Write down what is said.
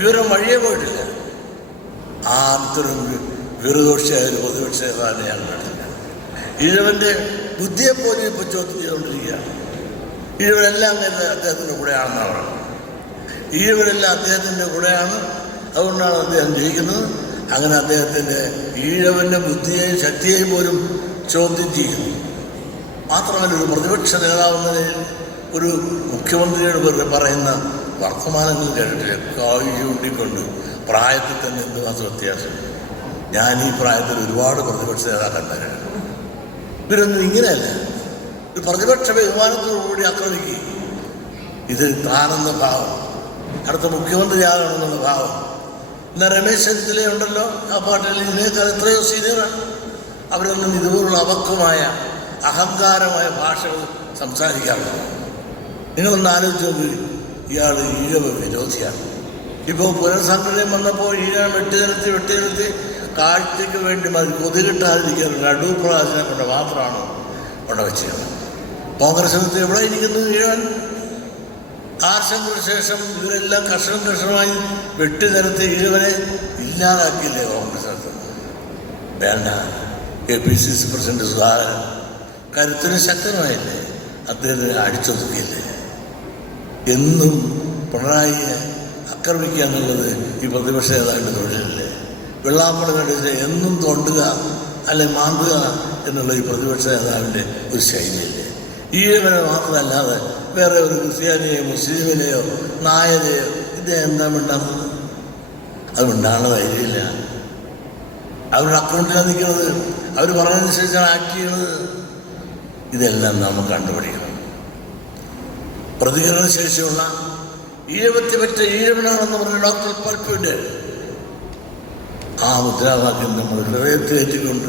വിവരം വഴിയേ പോയിട്ടില്ല. ആർത്തരും വിവരദോഷിയായ പ്രതിപക്ഷ നേതാവിനെ ഞാൻ കണ്ടില്ല. ഈഴവൻ്റെ ബുദ്ധിയെപ്പോലും ഇപ്പോൾ ചോദ്യം ചെയ്തുകൊണ്ടിരിക്കുകയാണ്. ഈഴവരെല്ലാം അദ്ദേഹത്തിൻ്റെ കൂടെയാണെന്നാണ് പറയുന്നത്. ഈഴവരെല്ലാം അദ്ദേഹത്തിൻ്റെ കൂടെയാണ്, അതുകൊണ്ടാണ് അദ്ദേഹം ജയിക്കുന്നത്. അങ്ങനെ അദ്ദേഹത്തിൻ്റെ ഈഴവൻ്റെ ബുദ്ധിയെയും ശക്തിയെയും പോലും ചോദ്യം ചെയ്യുന്നു. മാത്രമല്ല, ഒരു പ്രതിപക്ഷ നേതാവെന്നതിൽ ഒരു മുഖ്യമന്ത്രിയോട് വെറുതെ പറയുന്ന വർത്തമാനങ്ങൾ കേട്ടിട്ടില്ല. കായ് ചൂണ്ടിക്കൊണ്ട് പ്രായത്തിൽ തന്നെ എന്തുമാത്രം വ്യത്യാസം. ഞാൻ ഈ പ്രായത്തിൽ ഒരുപാട് പ്രതിപക്ഷ നേതാക്കന്മാരാണ്. ഇവരൊന്നും ഇങ്ങനെയല്ല. ഒരു പ്രതിപക്ഷ ബഹുമാനത്തോടുകൂടി ആക്രമിക്കുക. ഇത് താനെന്ന ഭാവം, അടുത്ത മുഖ്യമന്ത്രിയാകണമെന്നുള്ള ഭാവം. എന്നാൽ രമേശ് ചെന്നിത്തല ഉണ്ടല്ലോ, ആ പാർട്ടിയിൽ ഇതിനേക്കാൾ എത്രയോ സീനിയറാണ്. അവരൊന്നും ഇതുപോലുള്ള അപക്വമായ അഹങ്കാരമായ ഭാഷകൾ സംസാരിക്കാറുണ്ട്. നിങ്ങളൊന്ന് ആലോചിച്ച് നോക്കി, ഇയാൾ ഈഴവ വിരോധിയാണ്. ഇപ്പോൾ പുനർസംഘടനയും വന്നപ്പോൾ ഈഴവ വെട്ടിനിർത്തി കാഴ്ചയ്ക്ക് വേണ്ടി മതി കൊതികിട്ടാതിരിക്കാൻ അടൂർ പ്രകാശനെ കൊണ്ട് മാത്രമാണ് അവിടെ വെച്ചത്. കോൺഗ്രസിനകത്ത് എവിടെ ഇരിക്കുന്നത് ഈഴവൻ? ആശങ്കയ്ക്ക് ശേഷം ഇവരെല്ലാം കർഷകമായി വെട്ടിനിരത്തി ഈഴവനെ ഇല്ലാതാക്കിയില്ലേ കോൺഗ്രസിനകത്ത്? വേണ്ട. KPCC പ്രസിഡന്റ് സുധാകരൻ കരുത്തിന് ശക്തമായില്ലേ? അദ്ദേഹത്തിന് അടിച്ചൊതുക്കിയില്ലേ? എന്നും പിണറായിയെ ആക്രമിക്കുക എന്നുള്ളത് ഈ പ്രതിപക്ഷ നേതാവിൻ്റെ തൊഴിലല്ലേ? വെള്ളാമ്പഴം കണ്ടിട്ട് എന്നും തോണ്ടുക അല്ലെ മാന്തുക എന്നുള്ള ഈ പ്രതിപക്ഷ നേതാവിൻ്റെ ഒരു ശൈലിയല്ലേ? ഈഴവനെ മാത്രമല്ലാതെ വേറെ ഒരു ക്രിസ്ത്യാനിയെയോ മുസ്ലിമിനെയോ നായരെയോ ഇദ്ദേഹം എന്താ മിണ്ടാത്തത്? അത് മിണ്ടാനുള്ള ധൈര്യമില്ല. അവരുടെ അക്കൗണ്ടിലാണ് നിൽക്കുന്നത്. അവർ പറഞ്ഞതനുസരിച്ചാണ് ആക്ട് ചെയ്യുന്നത്. ഇതെല്ലാം നാം കണ്ടുപിടിക്കണം. പ്രതികരണശേഷിയുള്ള ഈഴവത്തെ പറ്റ ഈഴവനാണെന്ന് പറഞ്ഞ ഡോക്ടർ പൽപ്പുവിൻ്റെ ആ മുദ്രാവാക്യം നമ്മൾ ഹൃദയത്തിലേറ്റിക്കൊണ്ട്